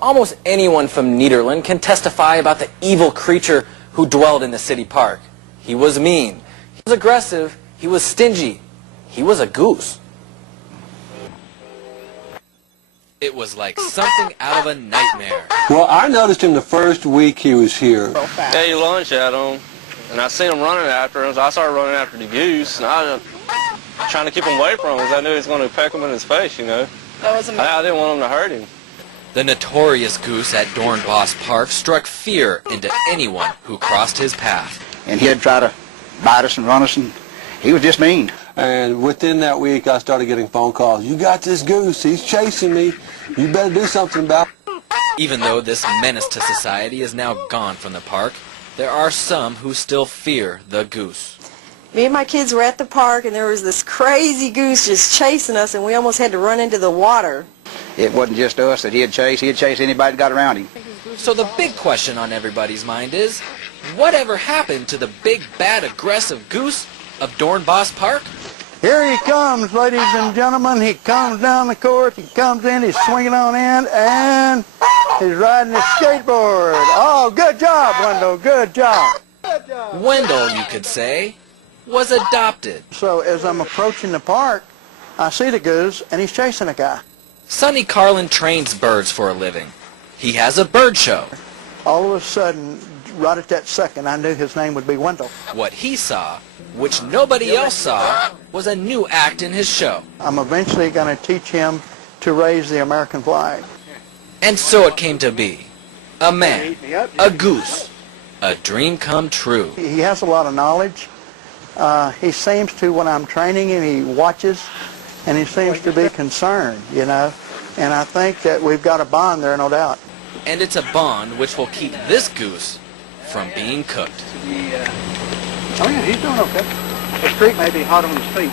Almost anyone from Nederland can testify about the evil creature who dwelled in the city park. He was mean, he was aggressive, he was stingy, he was a goose. It was like something out of a nightmare. Well, I noticed him the first week he was here. I ate lunch at him, and I seen him running after him, so I started running after the goose, and I was trying to keep him away from him because I knew he was going to peck him in his face, you know. I didn't want him to hurt him. The notorious goose at Doornbos Park struck fear into anyone who crossed his path. And he'd try to bite us and run us, and he was just mean. And within that week, I started getting phone calls. You got this goose, he's chasing me. You better do something about it. Even though this menace to society is now gone from the park, there are some who still fear the goose. Me and my kids were at the park, and there was this crazy goose just chasing us, and we almost had to run into the water. It wasn't just us that he'd chase anybody that got around him. So the big question on everybody's mind is, whatever happened to the big, bad, aggressive goose of Doornbos Park? Here he comes, ladies and gentlemen. He comes down the course, he comes in, he's swinging on in, and he's riding his skateboard. Oh, good job, Wendell, good job. Wendell, you could say, was adopted. So as I'm approaching the park, I see the goose, and he's chasing a guy. Sonny Carlen trains birds for a living. He has a bird show. All of a sudden, right at that second, I knew his name would be Wendell. What he saw, which nobody else saw, was a new act in his show. I'm eventually going to teach him to raise the American flag. And so it came to be. A man, a goose, a dream come true. He has a lot of knowledge. He seems to, when I'm training him, he watches, and he seems to be concerned, you know. And I think that we've got a bond there, no doubt. And it's a bond which will keep this goose from being cooked. Oh yeah, he's doing okay. The street may be hot on his feet.